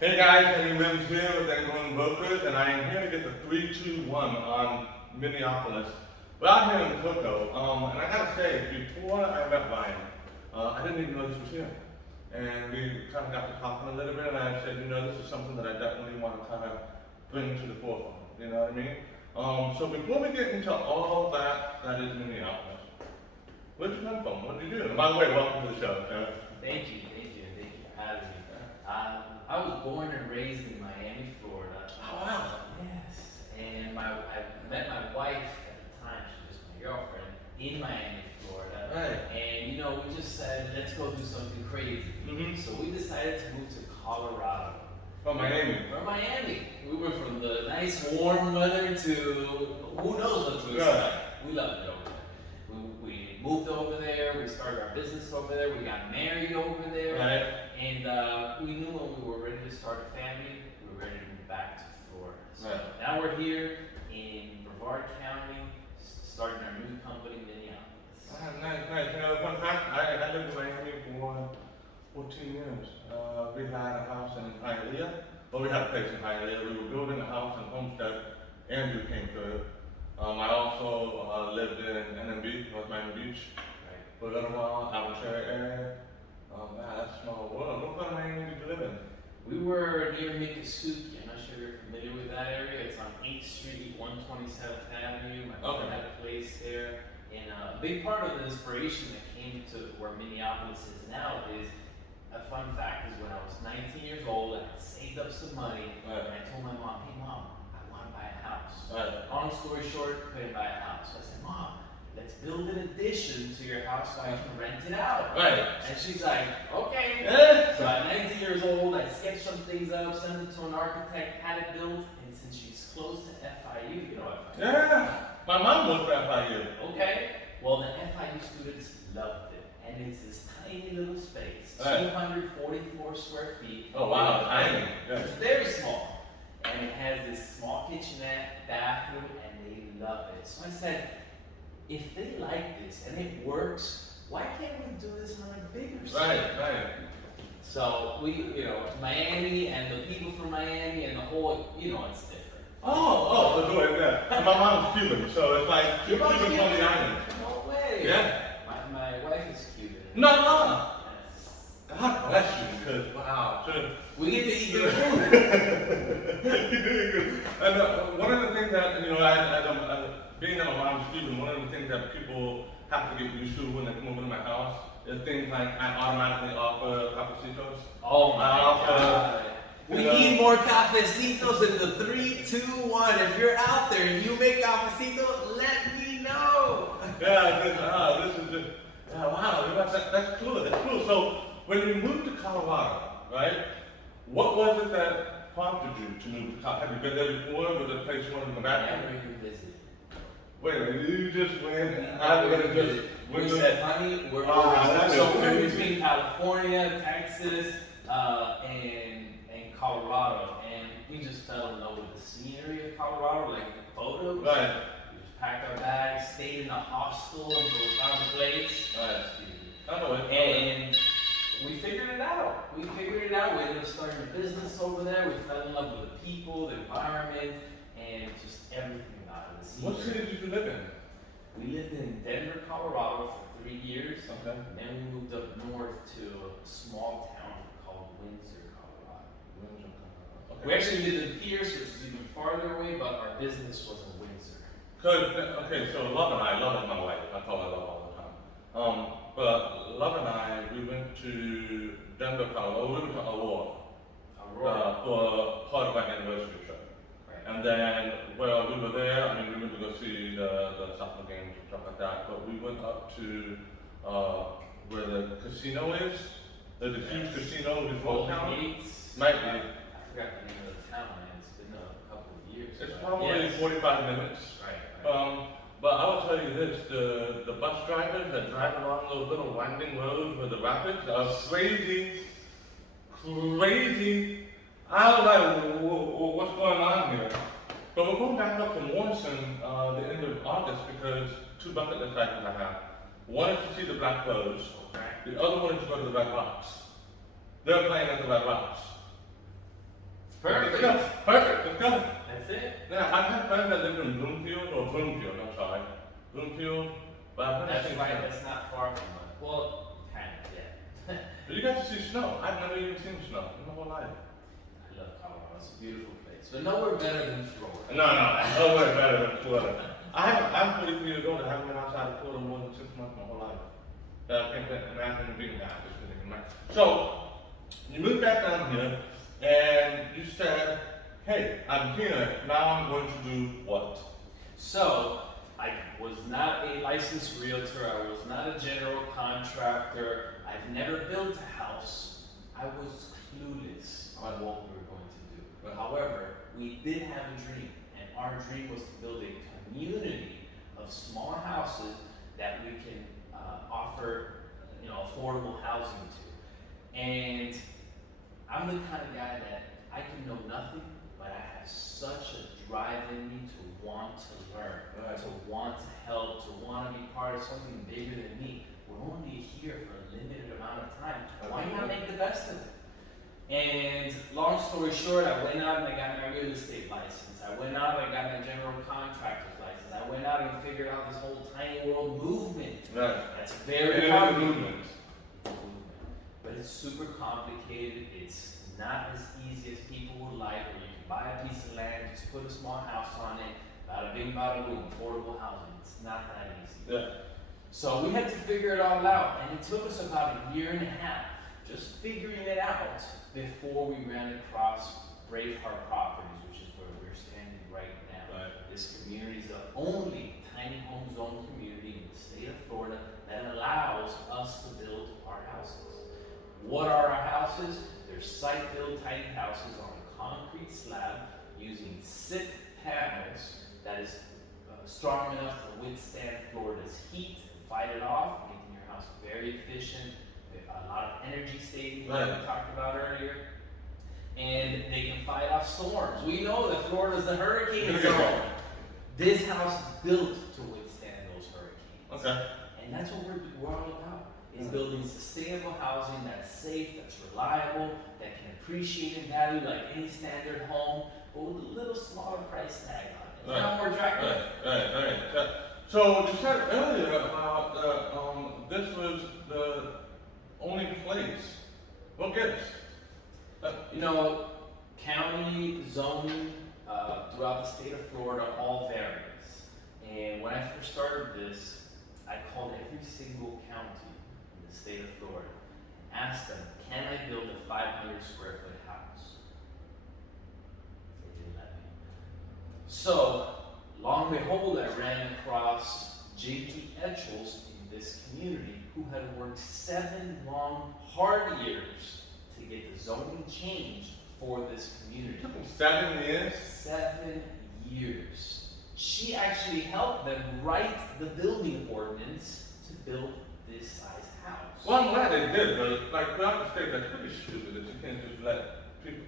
Hey guys, Henry Mims here with England Brokers, and I am here to get the 321 on Miniopolis. We're out here in Cocoa, and I gotta say, before I met Ryan, I didn't even know this was here. And we kind of got to talking a little bit, and I said, this is something that I definitely want to kind of bring to the forefront, you know what I mean? So before we get into all that is Minneapolis, where'd you come from? What did you do? And by the way, welcome to the show. Thank you for having me. I was born and raised in Miami, Florida. Oh, wow. Yes, and I met my wife at the time, she was my girlfriend, in Miami, Florida. Right. And we just said, let's go do something crazy. So we decided to move to Colorado. From Miami. From Miami. We went from the nice warm weather to who knows what to expect. We loved it over there. We moved over there, we started our business over there, we got married over there. Right. And we knew when we were ready to start a family, we were ready to move back to Florida. So now we're here in Brevard County, starting our new company, Miniopolis. Nice. Fun fact, I lived in Miami for 14 years. We had a house in Hialeah. Well, we had a place in Hialeah. We were building a house in Homestead. Andrew came through. I also lived in NMB, North Miami Beach, for a little while, out in the Cherry area. Man, that's a small world. What part of Miami did you live in? We were near Miccosukee. I'm not sure if you're familiar with that area. It's on 8th Street, 127th Avenue. My brother had a place there. And a big part of the inspiration that came to where Minneapolis is now is, a fun fact is when I was 19 years old, I had saved up some money, and I told my mom, hey mom, I want to buy a house. Long story short, couldn't buy a house. So I said, Mom, let's build an addition to your house so I can rent it out. And she's like, okay. So at 19 years old, I sketched some things up, sent it to an architect, had it built, and since she's close to FIU, you know FIU. Yeah, my mom went to FIU. Okay, well the FIU students loved it, and it's this tiny little space, 244 square feet. Oh wow, tiny. It's very small, and it has this small kitchenette, bathroom, and they love it. So I said, if they like this and it works, why can't we do this on a bigger scale? Right. So we, Miami and the people from Miami and the whole, it's different. Oh, yeah. My mom's Cuban, so it's like Cuban on the island. No way. Yeah. My wife is Cuban. No. Yes. God bless you, because wow. We get to eat good food. You do eat good. And one of the things that, being that my mom's Cuban, one of the things that people have to get used to when they come over to my house is things like I automatically offer cafecitos. Oh my God. We need more cafecitos in the 3, 2, 1. If you're out there and you make cafecito, let me know. This is just, wow, that's cool. So when you moved to Colorado, right, what was it that prompted you to move to Colorado? Have you been there before? Was it a place you wanted to come back to? Never even visited. Wait a minute, you just went and we said, honey, we're we're between California, Texas, and Colorado, and we just fell in love with the scenery of Colorado, like the photos. Right. We just packed our bags, stayed in a hostel until we found a place. And we figured it out. We ended up starting a business over there. We fell in love with the people, the environment, and just everything about it. What city did you live in? We lived in Denver, Colorado for 3 years. Okay. And then we moved up north to a small town called Windsor, Colorado. Okay. We actually lived in Pierce, which is even farther away, but our business was in Windsor. So Love is my wife. I call her Love all the time. But Love and I, we went to Denver, Colorado. We went to Aurora. For part of our anniversary trip. And then, we were there. We went to go see the soccer games and stuff like that. But we went up to where the casino is. There's a huge casino in Golden Town. Might be. I forgot the name of the town, man. It's been a couple of years. It's probably 45 minutes. Right. But I will tell you this: the bus drivers that drive along those little winding roads with the rapids are crazy. I was like, what's going on here? But we're going back up to Morrison the end of August because 2 bucket list items I have. One is to see the Black Rose. The other one is to go to the Red Rocks. They're playing at the Red Rocks. Perfect. Let's go. Perfect. Let's go. That's it. Now, I've had friends that live in Bloomfield, I'm sorry. Bloomfield, but I've never That's seen right. snow. That's not far from us. Well, kind of, yeah. But you got to see snow. I've never even seen snow in my whole life. I love Colorado. It's a beautiful place, but nowhere better than Florida. No way better than Florida. I'm 43 years old. I haven't been outside of Florida more than 6 months my whole life. I can't imagine being that. Just kidding, right? So, you moved back down here, and you said, hey, I'm here, now I'm going to do what? So, I was not a licensed realtor. I was not a general contractor. I've never built a house. I was clueless on what we were going to do. Right. However, we did have a dream, and our dream was to build a community of small houses that we can offer, affordable housing to. And I'm the kind of guy that I can know nothing, but I have such a drive in me to want to learn, Right. to want to help, to want to be part of something bigger than me. We're only here for a limited amount of time. Why not make the best of it? And long story short, I went out and I got my real estate license. I went out and I got my general contractor's license. I went out and figured out this whole tiny world movement. Right. That's very It hard. is a movement. But it's super complicated. It's not as easy as people would like, where you can buy a piece of land, just put a small house on it, bada bing, bada boom, affordable housing. It's not that easy. Yeah. So we had to figure it all out, and it took us about a year and a half just figuring it out before we ran across Braveheart Properties, which is where we're standing right now. Right. This community is the only tiny home zone community in the state of Florida that allows us to build our houses. What are our houses? They're site-built tiny houses on a concrete slab using SIP panels that is strong enough to withstand Florida's heat, fight it off, making your house very efficient, a lot of energy savings like we talked about earlier, and they can fight off storms. We know that Florida's the hurricane zone. This house is built to withstand those hurricanes. Okay. And that's what we're all about, is building sustainable housing that's safe, that's reliable, that can appreciate in value like any standard home, but with a little smaller price tag on it. It's not more attractive. Right. So you said earlier about this was the only place. What gives? County zoning throughout the state of Florida all varies. And when I first started this, I called every single county in the state of Florida and asked them, can I build a 500 square foot house? They didn't let me. So, long and behold, I ran across J.T. Etchells in this community who had worked 7 long, hard years to get the zoning changed for this community. It took them 7 years. 7 years. She actually helped them write the building ordinance to build this size house. Well, I'm glad they did, but like throughout the state, that's pretty stupid that you can't just let people.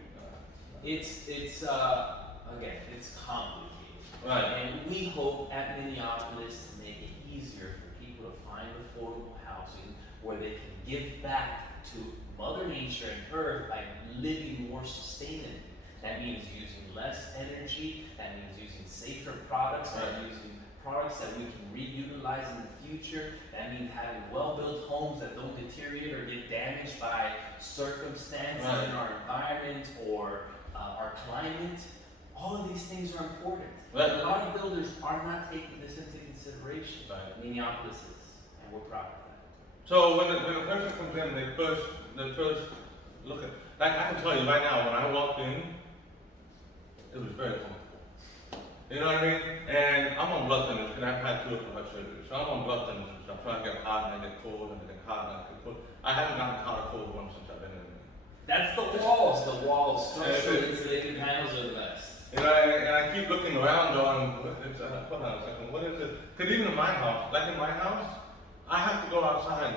It's again, it's complicated. Right. And we hope at Miniopolis to make it easier for people to find affordable housing where they can give back to Mother Nature and Earth by living more sustainably. That means using less energy, that means using safer products, that means using products that we can reutilize in the future, that means having well-built homes that don't deteriorate or get damaged by circumstances in our environment or our climate. All of these things are important. But a lot of builders are not taking this into consideration. Minneapolis is, and we're proud of that. So when a person comes in, they first look at. Like I can tell you right now, when I walked in, it was very comfortable. You know what I mean? And I'm on blood thinners, and I've had 2 of my surgery, so I'm on blood thinners and stuff. So I get hot and I get cold, and I get hot and I get cold. I haven't gotten hot or cold once since I've been in there. That's the walls. The walls, structurally insulated panels are the best. And I keep looking around on, hold on a second, what is it? Because even in my house, like in my house, I have to go outside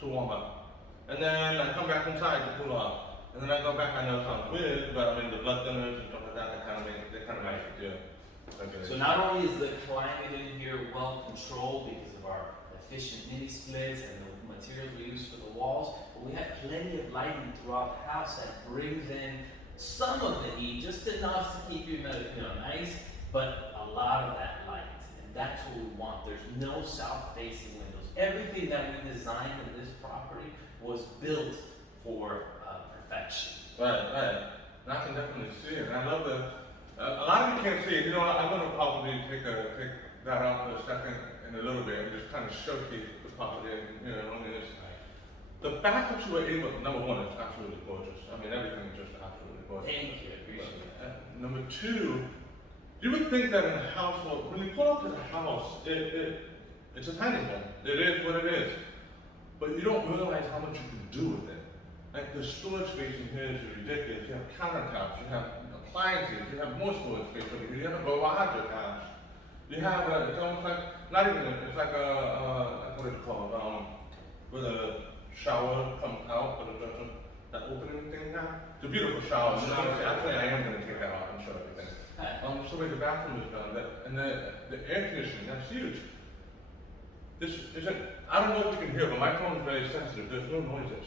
to warm up. And then I come back inside to cool off. And then I go back, I know it sounds weird, but I mean the blood thinners and stuff like that, they kind of make it good. Okay. So not only is the climate in here well controlled because of our efficient mini splits and the materials we use for the walls, but we have plenty of lighting throughout the house that brings in some of the heat, just enough to keep you nice, but a lot of that light. And that's what we want. There's no south-facing windows. Everything that we designed in this property was built for perfection. Right. And I can definitely see it. And I love a lot of you can't see it. You know, I'm going to probably take that out for a second in a little bit and just kind of showcase the property. And, you know, I mean, the fact that you were able, number one, it's absolutely gorgeous. I mean, everything is just absolutely gorgeous. Thank you, I appreciate that. Number two, you would think that in a household, when you pull up to the house, it's a tiny home. It is what it is. But you don't realize how much you can do with it. Like the storage space in here is ridiculous. You have countertops, you have appliances, you have more storage space over here. You have a garage attached. You have it's almost like, not even, it's like what is it called? Where the shower comes out, but that opening thing now. It's a beautiful shower. Actually, I am going to take that off and show everything. So where the bathroom is done, and the air conditioning, that's huge. This isn't, I don't know if you can hear, but my phone is very sensitive. There's no noises.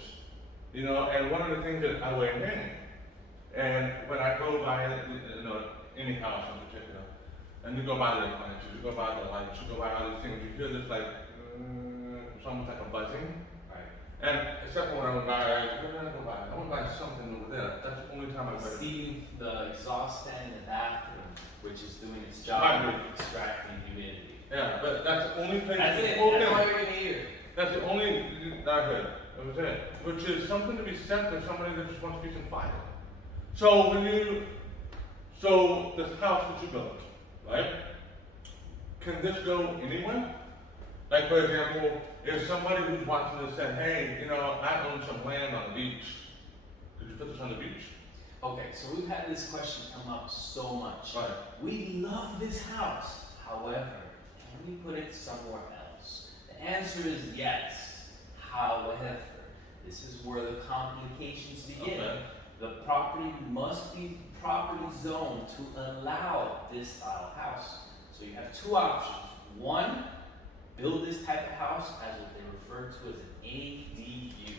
You know, and one of the things that I wear in, and when I go by, any house in particular, and you go by the appliances, you go by the lights, you go by all these things, you hear this like, it's almost like a buzzing. Right. And except for when I went by, I went by something over there. That's the only time I've ever. See the exhaust fan in the bathroom, which is doing its job of extracting humidity. Yeah, but that's the only thing. That's it. That's That's all you're gonna hear. That's the only I heard. That was it. Which is something to be said to somebody that just wants peace and quiet. So this house that you built, right? Can this go anywhere? Like for example, if somebody who's watching this said, hey, I own some land on the beach. Could you put this on the beach? Okay, so we've had this question come up so much. Right. We love this house. However, can we put it somewhere else? The answer is yes. However, this is where the complications begin. Okay. The property must be properly zoned to allow this style house. So you have two options. One, build this type of house as what they refer to as an ADU.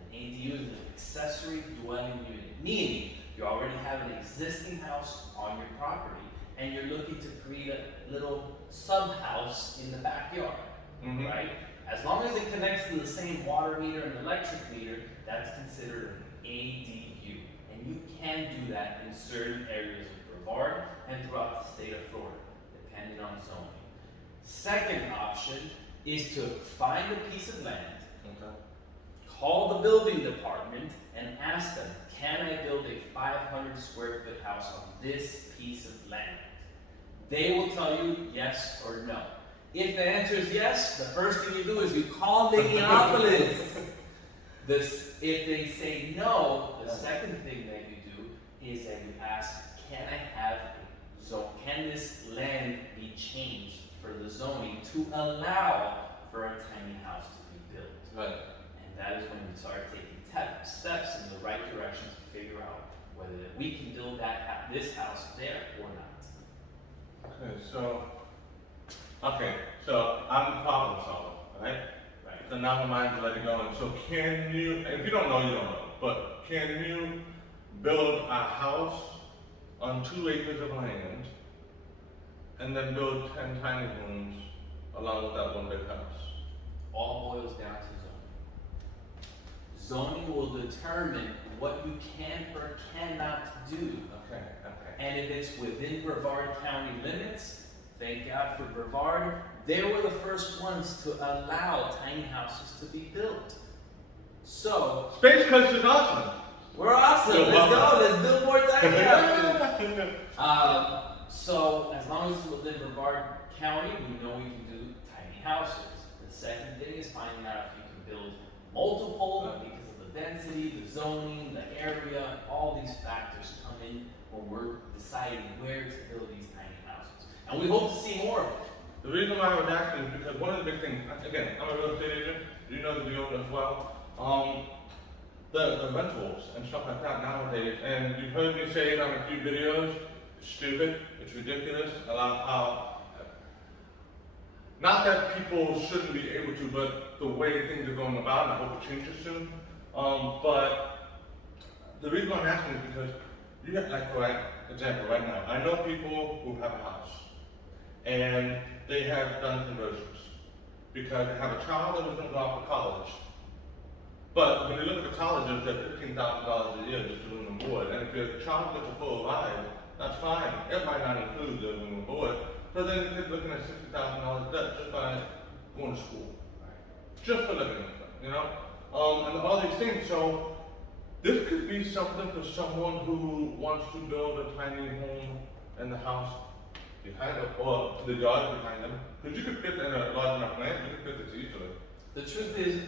An ADU is an accessory dwelling unit, meaning you already have an existing house on your property and you're looking to create a little sub-house in the backyard, right? As long as it connects to the same water meter and electric meter, that's considered an ADU. And you can do that in certain areas of Brevard and throughout the state of Florida, depending on zoning. Second option is to find a piece of land, call the building department, and ask them, can I build a 500 square foot house on this piece of land? They will tell you yes or no. If the answer is yes, the first thing you do is you call Miniopolis. If they say no, the second thing that you do is that you ask, can I have a zone? Can this land be changed for the zoning to allow for a tiny house to be built? Right. And that is when we start taking steps in the right direction to figure out whether we can build this house there or not. Okay, so I'm a problem solver, right? Right. So now my mind's letting go. And so can you, and if you don't know, you don't know, but can you build a house on 2 acres of land and then build 10 tiny homes along with that one big house? All boils down to zoning. Zoning will determine what you can or cannot do. Okay. And if it's within Brevard County limits, thank God for Brevard, they were the first ones to allow tiny houses to be built. So, Space Coast is awesome. we're awesome. Let's go. Let's build more tiny houses. So, as long as it's within Brevard County, we know we can do tiny houses. The second thing is finding out if you can build multiple because of the density, the zoning, the area, all these factors come in when we're deciding where to build these tiny houses. And we hope to see more of it. The reason why I was asking is because one of the big things, again, I'm a real estate agent, you know the deal as well. The rentals and stuff like that nowadays, and you've heard me say it on a few videos, it's stupid, it's ridiculous, not that people shouldn't be able to, but the way things are going about, and I hope it changes soon. But the reason why I'm asking is because You have, like, for example, right now, I know people who have a house, and they have done conversions, because they have a child that was going to go off to college. But when you look at the colleges, they're $15,000 a year just to room and board, and if your child gets a full ride, that's fine. It might not include the room and board, so then you're looking at $60,000 debt just by going to school, just for living with them, you know? And all these things, so this could be something for someone who wants to build a tiny home in the house behind it, or the yard behind them, because you could fit in a large enough land, you could fit this easily. The truth is,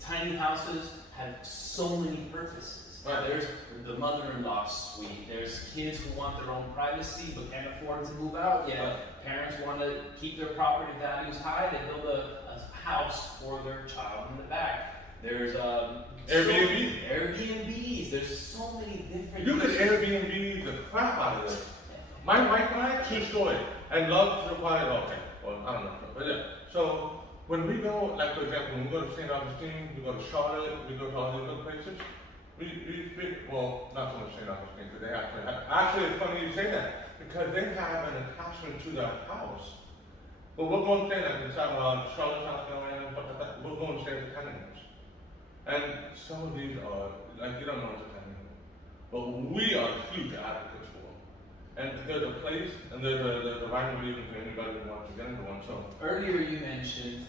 tiny houses have so many purposes. Right. There's the mother-in-law suite. There's kids who want their own privacy but can't afford to move out yet. Right. Parents want to keep their property values high. They build a house for their child in the back. There's Airbnbs. There's so many different. You could Airbnb the crap out of this. My wife and I, true story, and love to buy okay. Well, I don't know, but yeah. So when we go, like for example, when we go to St. Augustine, we go to Charlotte, we go to all these other places. We speak, well, not so much St. Augustine, because they actually it's funny you say that, because they have an attachment to their house. But we're going to stay like inside Charlotte, South Carolina, stuff like that. We're going to stay at the tiny homes. And some of these are, like, you don't know it's a tiny home. But we are huge advocates for them. And there's a place, and there's a right of even for anybody who wants to get into one. So Earlier you mentioned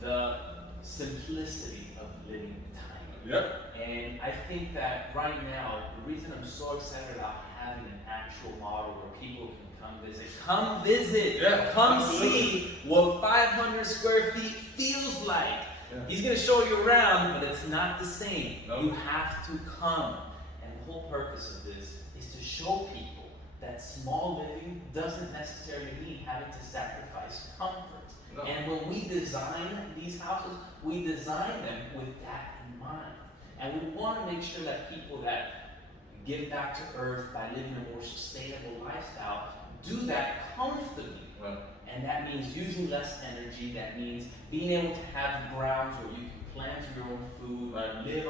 the simplicity of living tiny. Yep. And I think that right now, the reason I'm so excited about having an actual model where people can come visit, Yeah, come absolutely. see what 500 square feet feels like. Yeah. He's gonna show you around, but it's not the same. No. You have to come. And the whole purpose of this is to show people that small living doesn't necessarily mean having to sacrifice comfort. No. And when we design these houses, we design them with that in mind. And we want to make sure that people that give back to earth by living a more sustainable lifestyle do that comfortably. Right. And that means using less energy. That means being able to have grounds where you can plant your own food, Right. live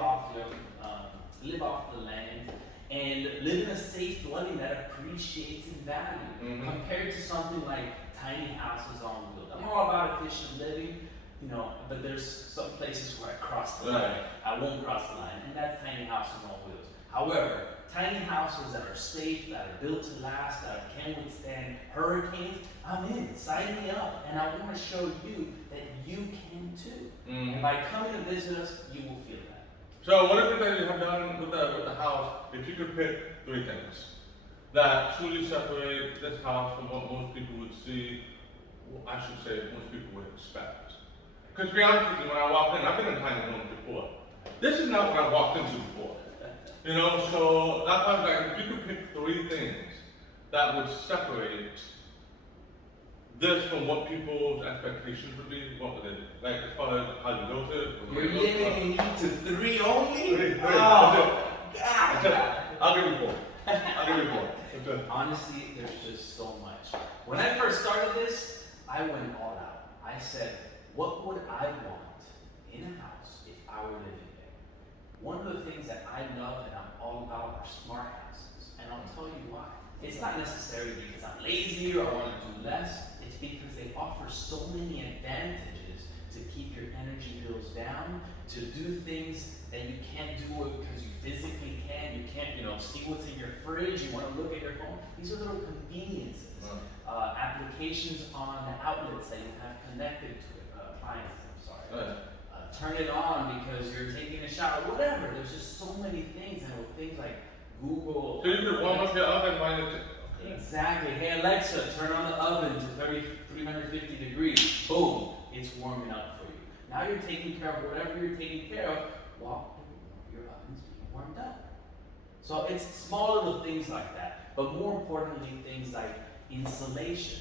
off the land, and live in a safe dwelling that appreciates in value, Mhm. compared to something like tiny houses on wheels. I'm all about efficient living, you know, but there's some places where I cross the line. Right. I won't cross the line, and that's tiny houses on wheels. However, tiny houses that are safe, that are built to last, that can withstand hurricanes, I'm in. Sign me up. And I want to show you that you can too. Mhm. And by coming to visit us, you will feel that. So what is it that you have done with the house, if you could pick three things that truly separate this house from what most people would see, well, I should say most people would expect? Because to be honest with you, when I walked in, I've been in tiny homes before. This is not what I walked into before. You know, so that's why I'm like, if you could pick three things that would separate this from what people's expectations would be, what would it be? Like as far as how you built it? You're limiting me to three only? Three. Oh, That's it. God. I'll give you four. I'll give you four. That's it. Honestly, there's just so much. When I first started this, I went all out. I said, what would I want in a house if I were living there? One of the things that I love and I'm all about are smart houses. And I'll tell you why. It's not necessarily because I'm lazy or I want to do less. It's because they offer so many advantages to keep your energy bills down, to do things that you can't do because you physically can. You can't, see what's in your fridge. You want to look at your phone. These are little conveniences. Applications on the outlets that you have connected to it. Appliances, I'm sorry. Turn it on because you're taking a shower. Whatever. There's just so many things, and with things like Google. So you could warm up your oven by the Exactly. Hey Alexa, turn on the oven to 350 degrees. Boom, it's warming up for you. Now you're taking care of whatever you're taking care of while your oven's being warmed up. So it's small little things like that, but more importantly, things like insulation.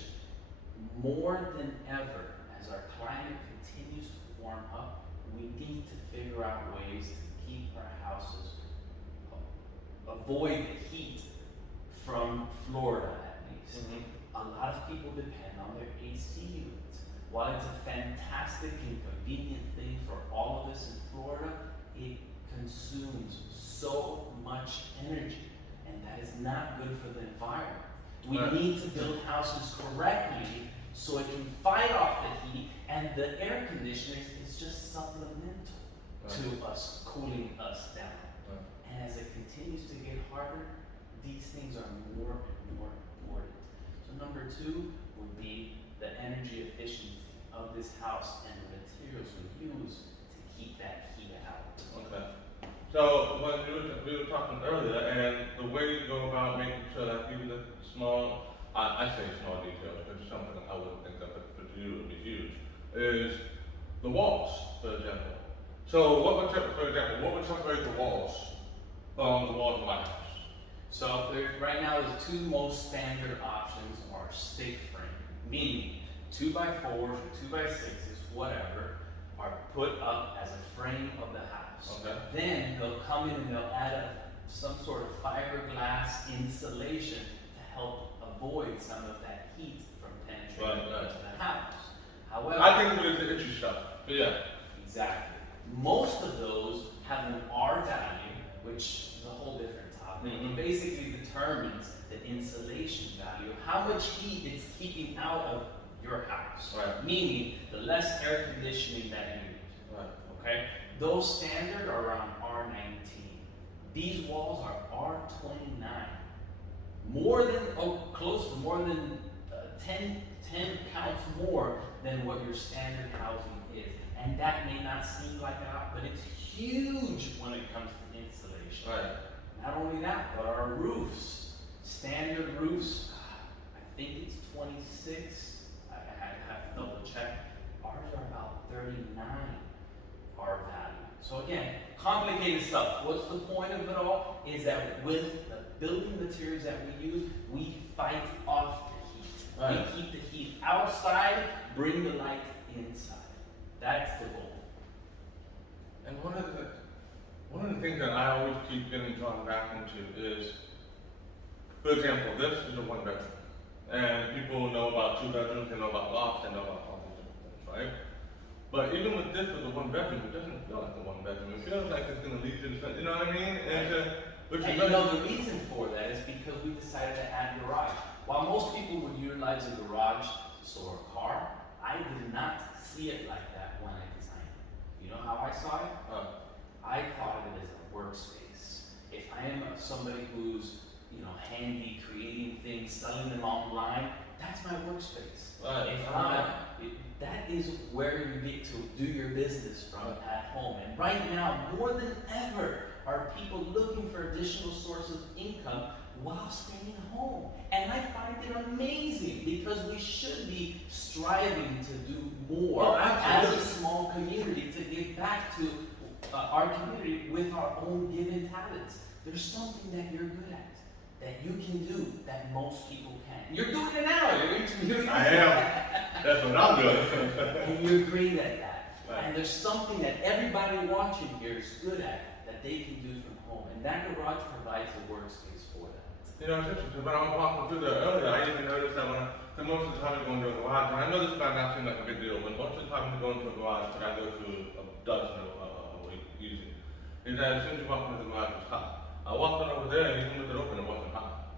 More than ever, as our climate continues to warm up, we need to figure out ways to keep our houses, avoid the heat from Florida at least. A lot of people depend on their AC units. While it's a fantastic and convenient thing for all of us in Florida, it consumes so much energy. And not good for the environment. We Right. need to build houses correctly so it can fight off the heat, and the air conditioning is just supplemental to us, cooling us down. Right. And as it continues to get harder, these things are more and more important. So number 2 would be the energy efficiency of this house and the materials we use to keep that heat out. Okay. So when we were talking earlier, and the way you go about making sure that even the small, I say small details, but it's something I wouldn't think of it for you would be huge, is the walls, for example. So what would, for example, what would separate the walls from the walls of my house? So right now the 2 most standard options are stick frame, meaning 2x4s or 2x6s, whatever, are put up as a frame of the house. Okay. Then they'll come in and they'll add some sort of fiberglass insulation to help avoid some of that heat from penetrating Right. into the house. However, I think it's the itchy stuff, but yeah. exactly. Most of those have an R value, which is a whole different topic. Mhm. It basically determines the insulation value, how much heat it's keeping out of your house. Right. Meaning, the less air conditioning that you use. Right. Okay? Those standard are around R19. These walls are R29. More than, close to more than 10 counts more than what your standard housing is. And that may not seem like a lot, but it's huge when it comes to insulation. Right. Not only that, but our roofs, standard roofs, I think it's 26. I have to double check. Ours are about 39 R value. So again, complicated stuff. What's the point of it all? Is that with the building materials that we use, we fight off the heat. Right. We keep the heat outside, bring the light inside. That's the goal. And one of the things that I always keep getting drawn back into is, for example, this is a 1 bedroom. And people know about 2 bedrooms, they know about lofts, they know about all these different things, right? But even with this, with a 1 bedroom, it doesn't feel like a 1 bedroom. It feels like it's gonna lead you to something, you know what I mean? Which And is you know the reason for that is because we decided to add a garage. While most people would utilize a garage to store a car, I did not see it like that when I designed it. You know how I saw it? I thought of it as a workspace. If I am somebody who's, handy, creating things, selling them online, that's my workspace. Right. If not, that is where you get to do your business from at home. And right now, more than ever, are people looking for additional source of income while staying home. And I find it amazing because we should be striving to do more Oh, as absolutely. a small community to give back to our community with our own given talents. There's something that you're good at, that you can do that most people can't. You're doing it now. You're interviewing. I am. That's what I'm doing. And you're great at that. Right. And there's something that everybody watching here is good at that they can do from home. And that garage provides a workspace for that. You know, it's interesting. When I was walking through there earlier, I even noticed that because most of the time I go into a garage, and I know this might not seem like a big deal, but most of the time I go into a garage, and I go to a dozen a week, usually, is that as soon as you walk into the garage, it's hot. I walked in over there, and even with it open, it wasn't hot.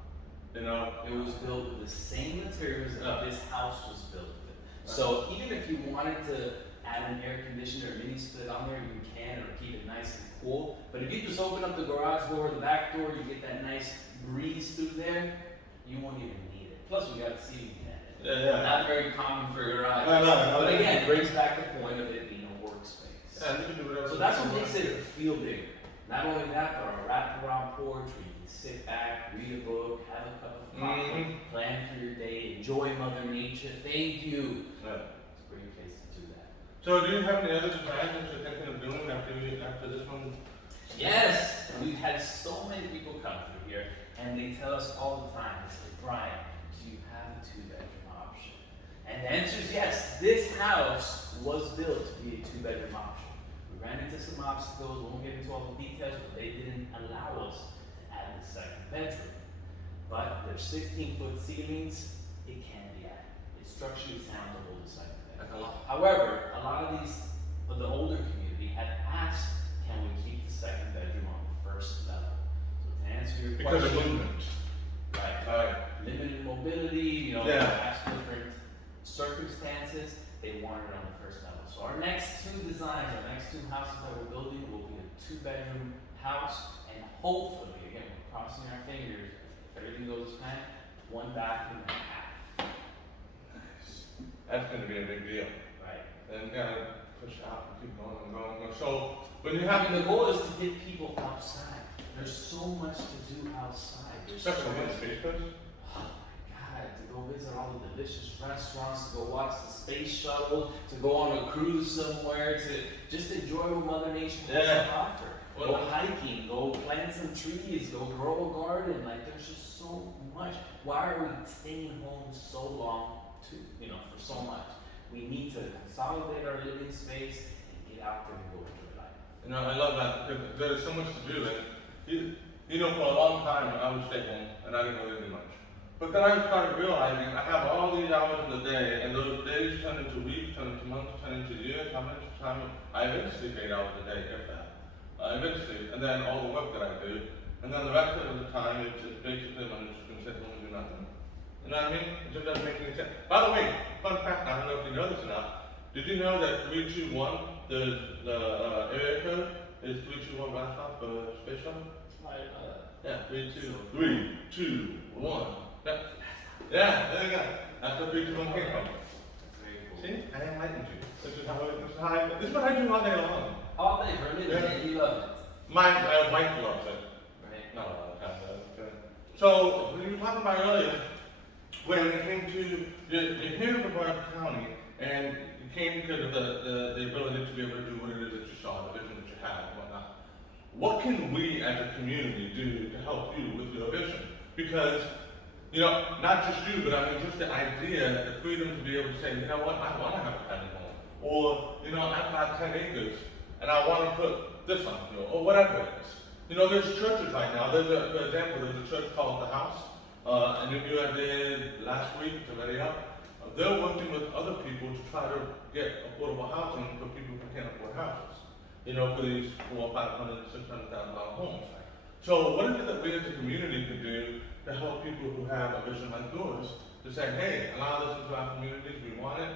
You know? It was built with the same materials that this house was built with. So even if you wanted to add an air conditioner or mini split on there, you can, or keep it nice and cool. But if you just open up the garage door, the back door, you get that nice breeze through there, you won't even need it. Plus we got a ceiling fan. Yeah. Not very common for garages. No. But again, it brings back the point of it being a workspace. Yeah, you can do whatever. So that's what makes it feel bigger. Not only that, but a wraparound porch where you can sit back, read a book, have a cup of coffee, plan for your day, enjoy Mother Nature. Thank you. Right. It's a great place to do that. So do you have any other designs that you're thinking of doing after this one? Yes, we've had so many people come through here, and they tell us all the time, they say, Brian, do you have a 2-bedroom option? And the answer is yes. This house was built to be a 2-bedroom option. We ran into some obstacles, won't get into all the details, but they didn't allow us to add the 2nd bedroom. But there's 16-foot ceilings, it can be added. It's structurally sound to hold a 2nd bedroom. That's a lot. However, a lot of the older community had asked, can we keep the 2nd bedroom on the 1st level? So to answer your Because question, of movement. limited mobility, Yeah. perhaps different circumstances, they want it on the first level. So our next two designs, our next two houses that we're building will be a 2-bedroom house, and hopefully, again, we're crossing our fingers, if everything goes as planned, 1 bathroom and a half. Nice. That's gonna be a big deal. Right. And push out and keep going and going and going. So when you have The goal is to get people outside. There's so much to do outside. There's so especially when much. the space goes. Oh my God, to go visit all the delicious restaurants, to go watch the space shuttle, to go on a cruise somewhere, to just enjoy what Mother Nature has to offer. Well, Go hiking, go plant some trees, go grow a garden. Like there's just so much. Why are we staying home so long for so much? We need to consolidate our living space and get out there and go enjoy life. I love that because there's so much to do. And for a long time I would stay home and I didn't really do much. But then I started realizing I have all these hours in the day, and those days turn into weeks, turn into months, turn into years. How much time I eventually 8 hours a day, if that. Eventually, and then all the work that I do, and then the rest of the time it's just basically I'm just gonna sit home and do nothing. You know what I mean? It just doesn't make any sense. By the way, fun fact, I don't know if you know this or not. Did you know that 321, the area code is 321 last stop for space shuttle? I didn't know that. Yeah, 3, 2, 1. Yeah, there you go. That's where 321 came from. That's very cool. See, I enlightened you. This is what I do all day long. All day for a minute, Yeah. and you love it. My wife loves it. Right. Not a lot of time though. Okay. So when you were talking about earlier, when it came to you're here in Brevard County, and you came because of the ability to be able to do what it is that you saw, the vision that you had, and whatnot. What can we as a community do to help you with your vision? Because not just you, but I mean just the idea, the freedom to be able to say, you know what, I want to have a tiny home, or I've got 10 acres and I want to put this on the field, or whatever it is. There's churches right now. For example, there's a church called The House, and if you had there last week, it's already up. They're working with other people to try to get affordable housing for people who can't afford houses. For these $400,000, $500,000, $600,000 homes. So what is it that we as a community can do to help people who have a vision like yours to say, hey, allow this into our communities, we want it,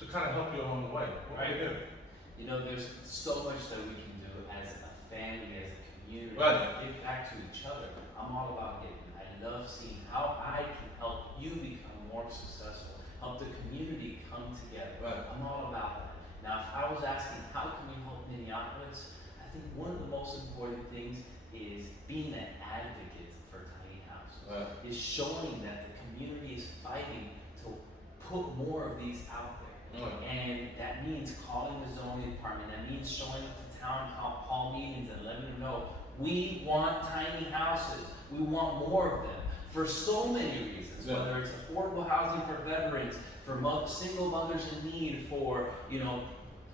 to kind of help you along the way? What do you do? There's so much that we can do as a family, as a community, Right. give back to each other. I'm all about giving. I love seeing how I can help you become more successful, help the community come together. Right. I'm all about that. Now, if I was asking how can we help Minneapolis, I think one of the most important things is being an advocate for tiny houses. Right. Is showing that the community is fighting to put more of these out there. And that means calling the zoning department, that means showing up to town hall meetings and letting them know, we want tiny houses, we want more of them, for so many reasons, whether it's affordable housing for veterans, for single mothers in need, for,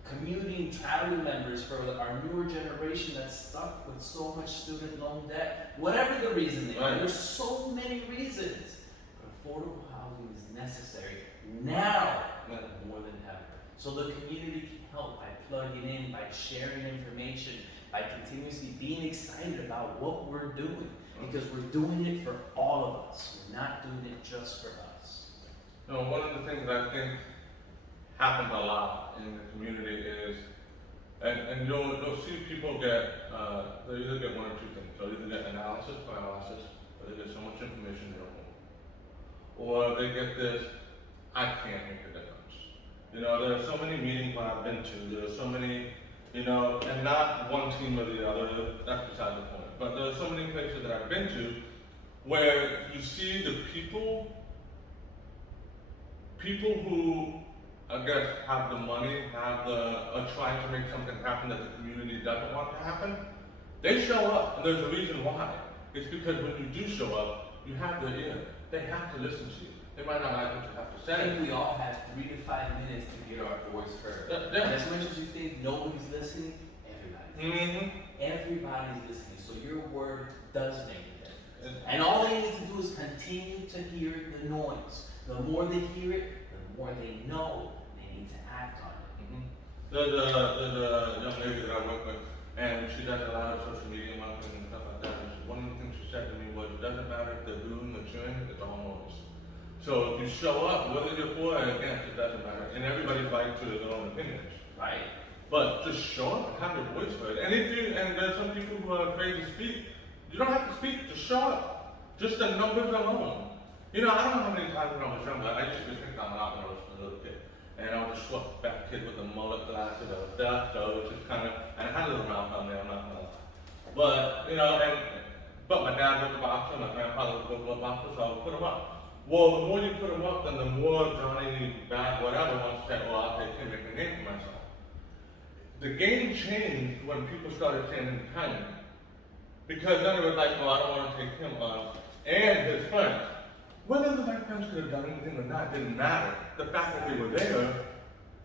commuting, traveling members, for our newer generation that's stuck with so much student loan debt, whatever the reason they are, there's so many reasons, but affordable housing is necessary now more than ever. So the community can help by plugging in, by sharing information, by continuously being excited about what we're doing, because we're doing it for all of us. We're not doing it just for us. One of the things I think happens a lot in the community is, and you'll see people get, they either get one or two things. They'll either get analysis, paralysis, or they get so much information they don't know. Or they get this, I can't make a difference. There are so many meetings I've been to, there are so many, and not one team or the other, that's beside the point. But there are so many places that I've been to where you see the people who, I guess, have the money, are trying to make something happen that the community doesn't want to happen. They show up, and there's a reason why. It's because when you do show up, you have their ear. They have to listen to you. They might not like what you have to I say. think we all have 3 to 5 minutes to get our voice heard. And as much as you think nobody's listening, everybody's listening. Everybody's listening. So your word does make a difference. And all they need to do is continue to hear the noise. The more they hear it, the more they know they need to act on it. There's a young lady that I work with, and she does a lot of social media marketing and stuff like that. And one of the things she said to me was, it doesn't matter if they're doing the churn, it's all So if you show up, whether you're for or against, it doesn't matter. And everybody's right to their own opinions. Right. But just show up and have your voice heard. And there's some people who are afraid to speak. You don't have to speak, just show up. Just the numbers alone. You know, I don't know how many times when I was younger, I used to think I'm out when I was a little kid. And I was a short, fat kid with a mullet, glasses, a duck, so which is kind of, and I had a little mouth on there, I'm not gonna lie. But, you know, but my dad was a boxer, my grandfather was a boxer, so I would put him up. Well, the more you put him up, then the more Johnny, bad, whatever, wants to say, well, I'll take him, make a name for myself. The game changed when people started saying independent. Because then it was like, well, I don't want to take him on. And his friends. Whether the white friends could have done anything or not didn't matter. The fact that they were there,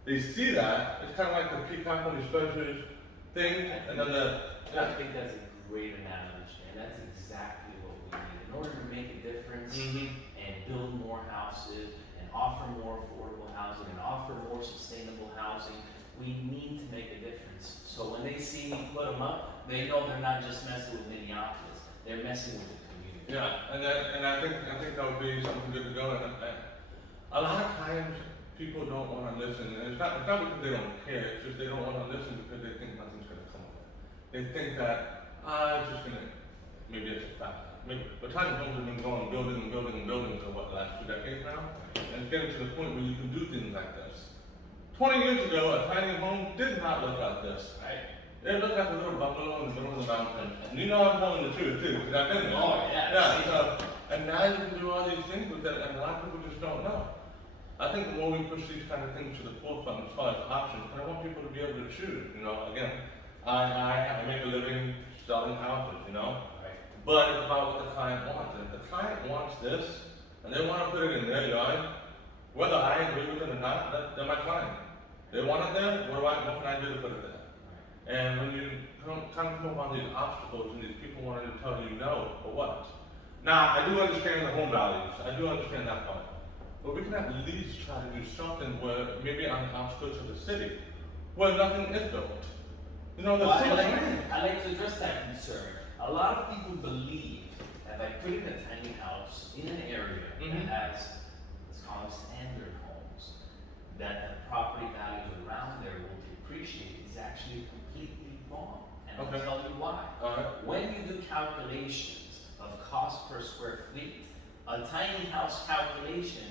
they see that. It's kind of like the peacock on his treasures thing. And then I think that's a great analogy, and that's exactly what we need. In order to make a difference and build more houses and offer more affordable housing and offer more sustainable housing, we need to make a difference. So when they see me put them up, they know they're not just messing with Minneapolis, they're messing with the community. yeah, and I think that would be something good to go. And a lot of times people don't want to listen, and it's not because they don't care. It's just they don't want to listen because they think nothing's going to come of it. They think that it's just going to, maybe it's a fact. But tiny homes have been going building for what, the last 2 decades now, and it's getting to the point where you can do things like this. 20 years ago, a tiny home did not look like this. Right? It looked like a little bungalow in the middle of the mountain. And you know I'm telling the truth too, because I've been there. Oh, yeah. Yeah, so, and now you can do all these things with it, and a lot of people just don't know. I think the more we push these kind of things to the forefront as far as options, I want people to be able to choose, you know. Again, I make a living selling houses, you know. Right. But it's about what the client wants. And if the client wants this, and they want to put it in their yard, whether I agree with it or not, they're my client. They want it there, what can I do to put it there? And when you come upon these obstacles and these people wanting to tell you no, for what? Now, I do understand the home values. I do understand that part. But we can at least try to do something where maybe on the outskirts of the city, where nothing is built. You know, Well, I like to address that concern. A lot of people believe that by putting a tiny house in an area that has, let's call them standard homes, that the property values around there will depreciate is actually completely wrong. And I'll tell you why. When you do calculations of cost per square feet, a tiny house calculation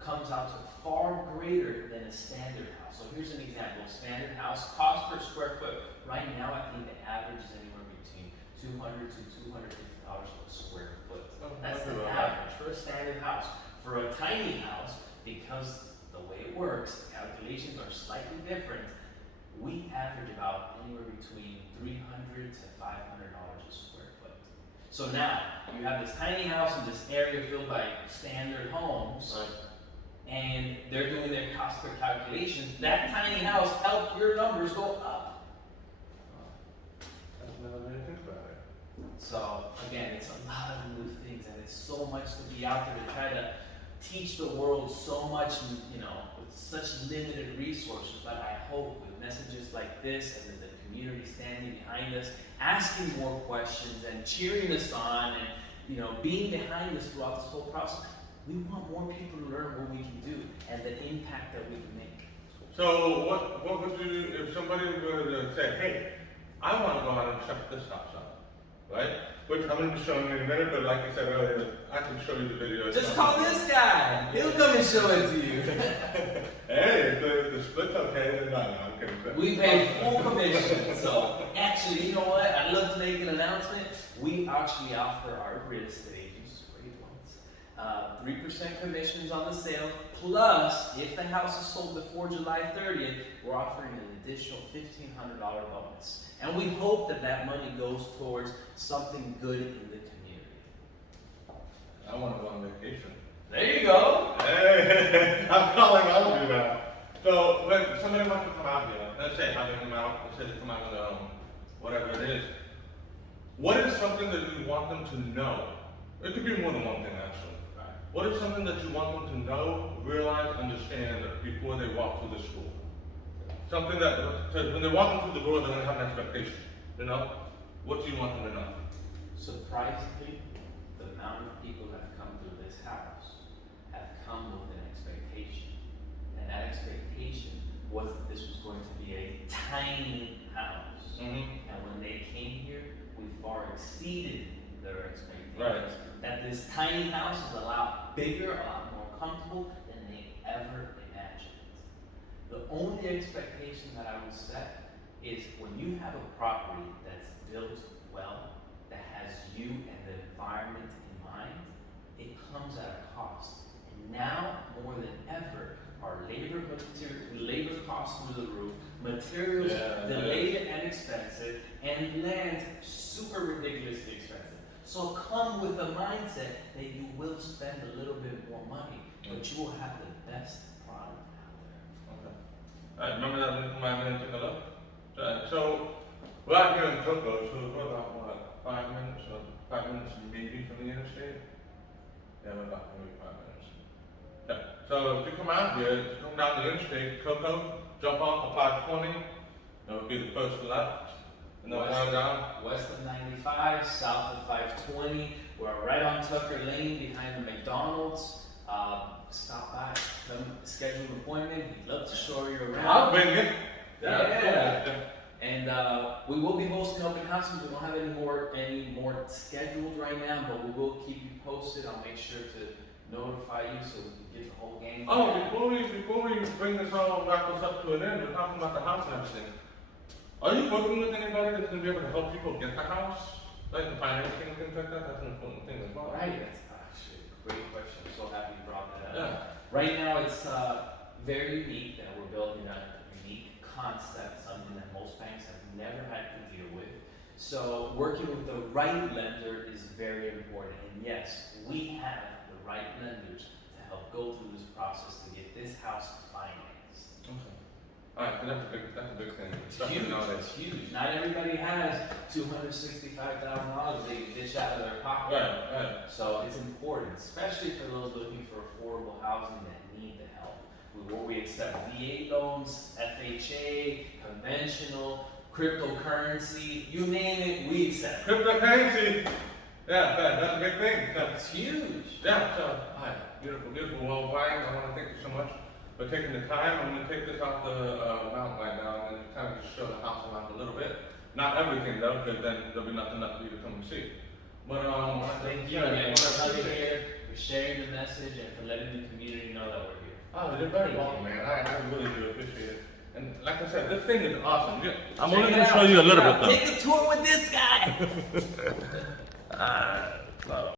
comes out to far greater than a standard house. So here's an example. A standard house, cost per square foot, right now I think the average is anywhere between $200 to $250 a square foot. That's the average for a standard house. For a tiny house, because the way it works, the calculations are slightly different, we average about anywhere between $300 to $500 a square foot. So now, you have this tiny house in this area filled by standard homes, and they're doing their cost per calculations. That tiny house helped your numbers go up. I've never really think about it. So again, it's a lot of new things, and it's so much to be out there to try to teach the world so much, you know, with such limited resources. But I hope with messages like this and with the community standing behind us, asking more questions and cheering us on, and you know, being behind us throughout this whole process, we want more people to learn what we can do and the impact that we can make. So what would you, if somebody were to say, hey, I want to go out and check this house out, right? Which I'm going to be showing you in a minute, but like I said earlier, I can show you the video. Just call this guy. He'll come and show it to you. Hey, if the split's okay, then no, I'm kidding. We pay full commission. So actually, you know what? I'd love to make an announcement. We actually offer our real estate agents, great ones, 3% commissions on the sale. Plus, if the house is sold before July 30th, we're offering an additional $1,500 bonus. And we hope that that money goes towards something good in the community. I want to go on vacation. There you go. Hey, I'm calling all of you now. So when somebody wants to come out here, let's say having them out, let's say they come out with whatever it is. What is something that you want them to know? It could be more than one thing actually. Right. What is something that you want them to know, realize, understand before they walk through the school? Something that, so when they walk into the door, they're going to have an expectation. You know? What do you want them to know? Surprisingly, the amount of people that have come through this house have exceeded their expectations. Right. That this tiny house is a lot bigger, a lot more comfortable than they ever imagined. The only expectation that I would set is when you have a property that's built well, that has you and the environment in mind, it comes at a cost. And now, more than ever, our labor costs through the roof, materials delayed and expensive, and land super ridiculously expensive. So come with the mindset that you will spend a little bit more money, but you will have the best product out there. Okay. Alright, remember that when you come out here and take a look? So, we're out here in Cocoa, so we're about, what, 5 minutes, or 5 minutes maybe from the interstate? Yeah, we're about maybe 5 minutes. Yeah, so if you come out here, just come down the interstate, Cocoa, jump off of 520, that would be the first left, and then go down. West of 95, south of 520. We're right on Tucker Lane behind the McDonald's. Stop by, come schedule an appointment. We'd love to show you around. I'll bring it. Yeah. And we will be hosting open houses. We don't have any more scheduled right now, but we will keep you posted. I'll make sure to notify you so we can get the whole gang. Oh, before we bring this all wrap this up to an end, we're talking about the house and everything. Are you working with anybody that's gonna be able to help people get the house? Like the financing and things like that? That's an important thing as well. Right, that's actually a great question. I'm so happy you brought that up. Yeah. Right now, it's very unique that we're building a unique concept, something that most banks have never had to deal with. So working with the right lender is very important. And yes, we have the right lenders to help go through this process to get this house financed. Okay. Alright, so that's a big thing. It's huge. It's huge. Not everybody has $265,000 they can dish out of their pocket. Right. So it's important, especially for those looking for affordable housing that need the help. We accept VA loans, FHA, conventional, cryptocurrency, you name it, we accept. Cryptocurrency! Yeah, that's a big thing. It's huge. Yeah, so, hi, beautiful, well, Brian, I want to thank you so much for taking the time. I'm going to take this off the mountain right now and then kind of just show the house around a little bit. Not everything though, because then there'll be nothing left for you to come and see. But thank you again for coming here, for sharing the message, and for letting the community know that we're here. Oh, you're very welcome, man. I really do appreciate it. And like I said, this thing is awesome. I'm only going to show you a little bit though. Take a tour with this guy.